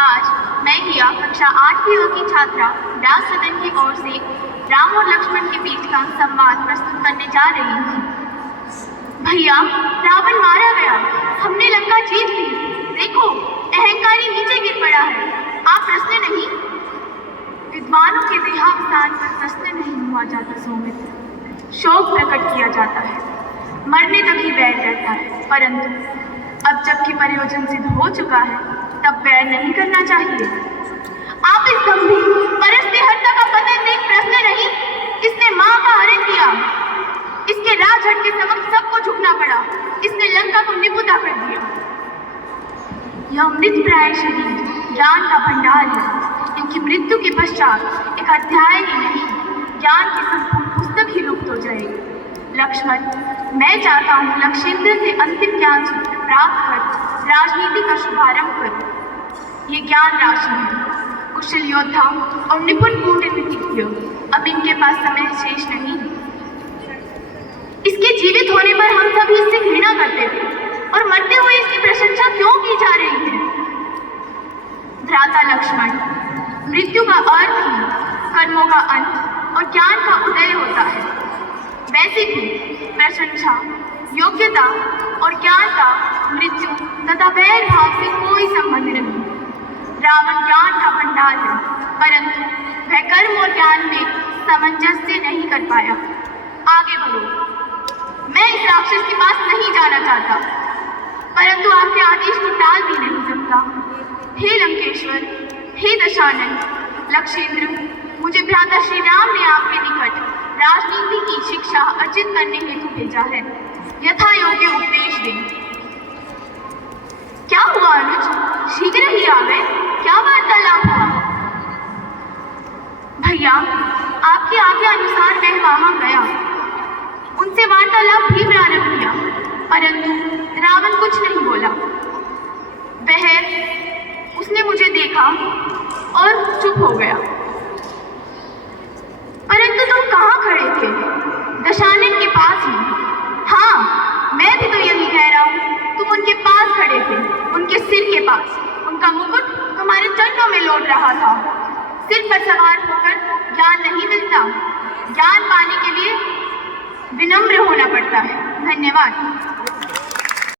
आज मैं हिया कक्षा 8वीं की छात्रा व्यास सदन की ओर से राम और लक्ष्मण के बीच का संवाद प्रस्तुत करने जा रही हूँ। भैया, रावण मारा गया, हमने लंका जीत ली। देखो, अहंकारी नीचे गिर पड़ा है। आप प्रश्न नहीं। विद्वानों के देहावसान पर प्रश्न नहीं हुआ जाता सौमित्र, शोक प्रकट किया जाता है। मरने तक ही बैर रहता है, परंतु अब जबकि प्रयोजन सिद्ध हो चुका है तब बैर नहीं करना चाहिए। आप इस गंभीर परस्ते हत्या का पतन देख प्रश्न नहीं। इसने मां का हरण किया, इसके राजहट के समक्ष सबको झुकना पड़ा, इसने लंका को निपुता कर दिया। यह मृत प्राय शरीर ज्ञान का भंडार है, क्योंकि मृत्यु के पश्चात एक अध्याय ही नहीं, ज्ञान की संपूर्ण पुस्तक ही लुप्त हो जाएगी। लक्ष्मण, मैं चाहता हूँ लक्षेंद्र से अंतिम ज्ञान सूत्र प्राप्त कर राजनीति का शुभारंभ करूं। ये ज्ञान राशि है, कुशल योद्धा और निपुण कूटनीतिज्ञ अब इनके पास समय शेष नहीं। इसके जीवित होने पर हम सभी इससे घृणा करते थे, और मरते हुए इसकी प्रशंसा क्यों की जा रही है? भ्राता लक्ष्मण, मृत्यु का अर्थ ही कर्मों का अंत और ज्ञान का उदय होता है। वैसे भी प्रशंसा, योग्यता और ज्ञान का मृत्यु तथा वैर भाव से कोई संबंध नहीं। रावण ज्ञान का भंडार है, परंतु वह कर्म और ज्ञान में सामंजस्य नहीं कर पाया। आगे बढ़ो। मैं इस राक्षस के पास नहीं जाना चाहता, परंतु आपके आदेश को टाल भी नहीं सकता। हे लंकेश्वर, हे दशानन, लक्षेंद्र, मुझे भ्राता श्री राम ने आपके निकट राजनीति की शिक्षा अर्जित करने हेतु भेजा है। यथा योग्य उपदेश दें। क्या हुआ अनुज, शीघ्र ही आ गए? क्या वार्तालाप हुआ? भैया, आपके आज्ञा अनुसार मैं वहां गया, उनसे वार्तालाप भी प्रारंभ किया, परंतु रावण कुछ नहीं बोला। उसने मुझे देखा और चुप हो गया। परंतु तुम कहाँ खड़े थे? दशानन के पास ही। हाँ, मैं भी तो यही कह रहा हूँ, तुम उनके पास खड़े थे, उनके सिर के पास। उनका मुकुट तुम्हारे चरणों में लौट रहा था। सिर पर सवार होकर ज्ञान नहीं मिलता, ज्ञान पाने के लिए विनम्र होना पड़ता है। धन्यवाद।